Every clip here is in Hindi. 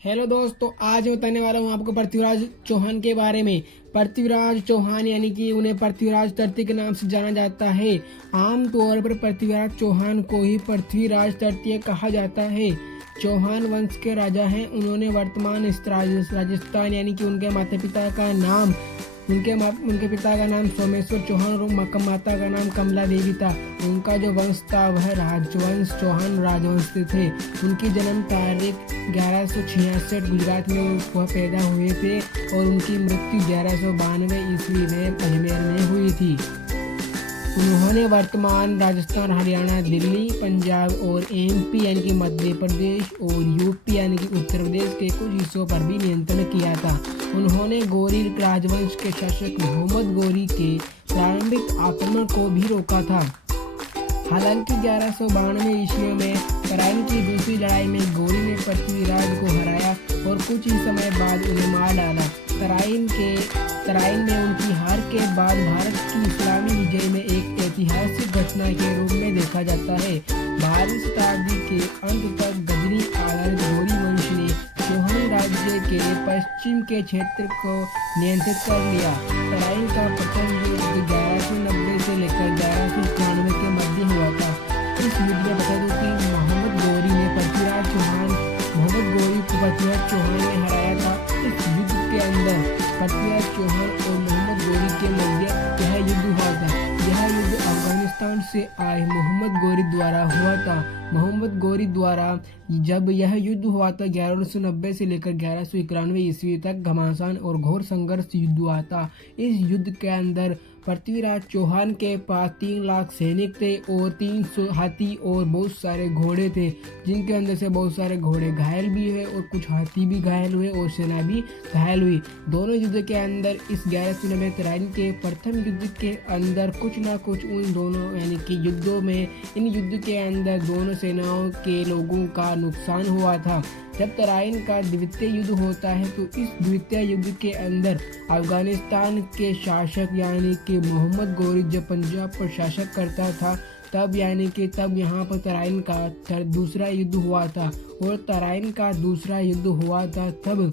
हेलो दोस्तों, आज बताने वाला हूँ आपको पृथ्वीराज चौहान के बारे में। पृथ्वीराज चौहान यानी कि उन्हें पृथ्वीराज तृतीय के नाम से जाना जाता है। आमतौर पर पृथ्वीराज चौहान को ही पृथ्वीराज तृतीय कहा जाता है। चौहान वंश के राजा हैं। उन्होंने वर्तमान राजस्थान यानी कि उनके उनके पिता का नाम सोमेश्वर चौहान और माता का नाम कमला देवी था। उनका जो वंश था वह राजवंश चौहान राजवंश से थे। उनकी जन्म तारीख 1166 गुजरात में वह पैदा हुए थे और उनकी मृत्यु 1192 ईस्वी में अजमेर में हुई थी। उन्होंने वर्तमान राजस्थान, हरियाणा, दिल्ली, पंजाब और एमपी यानी कि मध्य प्रदेश और यूपी यानी कि उत्तर प्रदेश के कुछ हिस्सों पर भी नियंत्रण किया था। उन्होंने गौरी राजवंश के शासक मोहम्मद गौरी के प्रारंभिक आक्रमण को भी रोका था। हालांकि 1192 ईस्वी में तराइन की दूसरी लड़ाई में गौरी ने पृथ्वीराज को हराया और कुछ ही समय बाद उन्हें मार डाला। तराइन में उनकी हार के बाद भारत की इस्लामी विजय में एक ऐतिहासिक घटना के रूप में देखा जाता है। 12वीं शताब्दी के अंत तक गजनी आधारित गौरी वंश ने चौहान राज्य के पश्चिम के क्षेत्र को नियंत्रित कर लिया। तराइन का प्रथम युद्ध 1190 से लेकर 1191 के मध्य हुआ था। इस युद्ध में बता दूं कि मोहम्मद गौरी को पृथ्वीराज चौहान ने हराया था। इस युद्ध के अंदर पृथ्वीराज चौहान और मोहम्मद गौरी के मध्य यह युद्ध हुआ था। यह युद्ध अफगानिस्तान से आए मोहम्मद गौरी द्वारा हुआ था। मोहम्मद गौरी द्वारा जब यह युद्ध हुआ था 1190 से लेकर 1191 ईस्वी तक घमासान और घोर संघर्ष युद्ध हुआ था। इस युद्ध के अंदर पृथ्वीराज चौहान के पास 3 लाख सैनिक थे और 300 हाथी और बहुत सारे घोड़े थे, जिनके अंदर से बहुत सारे घोड़े घायल भी हुए और कुछ हाथी भी घायल हुए और सेना भी घायल हुई। दोनों युद्ध के अंदर इस 1190 तराइन के प्रथम युद्ध के अंदर कुछ ना कुछ उन दोनों यानी कि इन युद्ध के अंदर दोनों सेनाओं के लोगों का नुकसान हुआ था। जब तराइन का द्वितीय युद्ध होता है तो इस द्वितीय युद्ध के अंदर अफगानिस्तान के शासक यानी कि मोहम्मद गौरी जब पंजाब पर शासक करता था तब यहाँ पर तराइन का दूसरा युद्ध हुआ था। और तराइन का दूसरा युद्ध हुआ था तब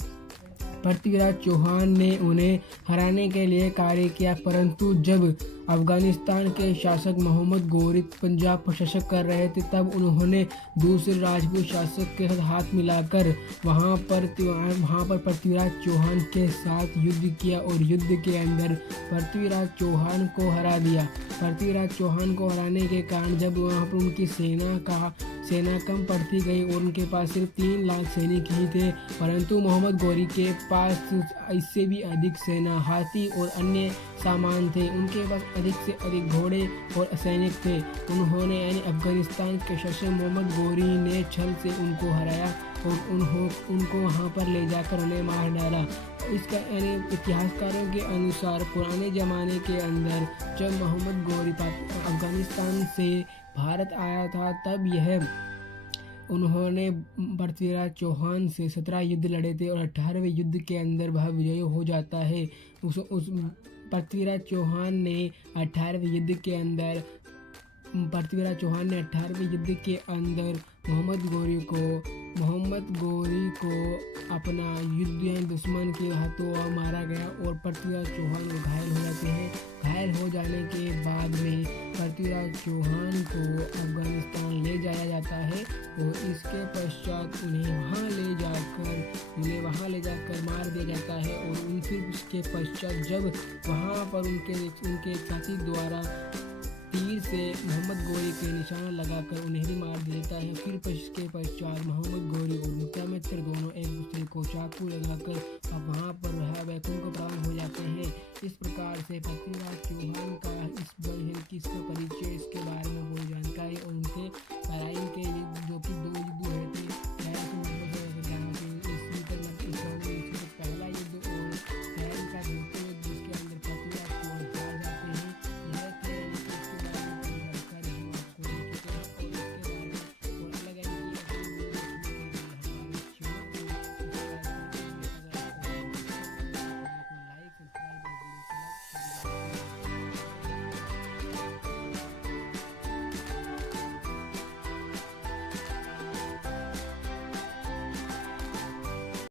पृथ्वीराज चौहान ने उन्हें हराने के लिए कार्य किया, परंतु जब अफगानिस्तान के शासक मोहम्मद गौरी पंजाब पर शासक कर रहे थे तब उन्होंने दूसरे राजपूत शासक के साथ हाथ मिलाकर वहां पर पृथ्वीराज चौहान के साथ युद्ध किया और युद्ध के अंदर पृथ्वीराज चौहान को हरा दिया। पृथ्वीराज चौहान को हराने के कारण जब वहां पर उनकी सेना कम पड़ती गई और उनके पास सिर्फ 3 लाख सैनिक ही थे, परंतु मोहम्मद गौरी के पास इससे भी अधिक सेना, हाथी और अन्य सामान थे। उनके पास अधिक से अधिक घोड़े और सैनिक थे। उन्होंने यानी अफगानिस्तान के शासक मोहम्मद गौरी ने छल से उनको हराया और उनको वहां पर ले जाकर उन्हें मार डाला। इसका यानी इतिहासकारों के अनुसार पुराने ज़माने के अंदर जब मोहम्मद गौरी अफगानिस्तान से भारत आया था तब उन्होंने पृथ्वीराज चौहान से 17 युद्ध लड़े थे और 18वें युद्ध के अंदर वह विजयी हो जाता है। उस पृथ्वीराज चौहान ने 18वें युद्ध के अंदर मोहम्मद गौरी को अपना युद्ध दुश्मन के हाथों मारा गया और पृथ्वीराज चौहान घायल हो जाते हैं। घायल हो जाने के बाद में पृथ्वीराज चौहान को अफगानिस्तान ले जाया जाता है और इसके पश्चात उन्हें वहाँ ले जाकर मार दिया जाता है। और फिर उसके पश्चात जब वहाँ पर उनके साथी द्वारा तीर से मोहम्मद गौरी के निशाना लगाकर उन्हें भी मार देता है। फिर इसके पश्चात मोहम्मद गौरी और विक्रमादित्य दोनों एक दूसरे को चाकू लगाकर अब वहाँ पर वैकुंठ को प्राप्त हो जाते हैं। इस प्रकार से पृथ्वीराज चौहान का इसका परिचय, इसके बारे में पूरी जानकारी और उनके तराइन के जो कि 2 युद्ध हुए थे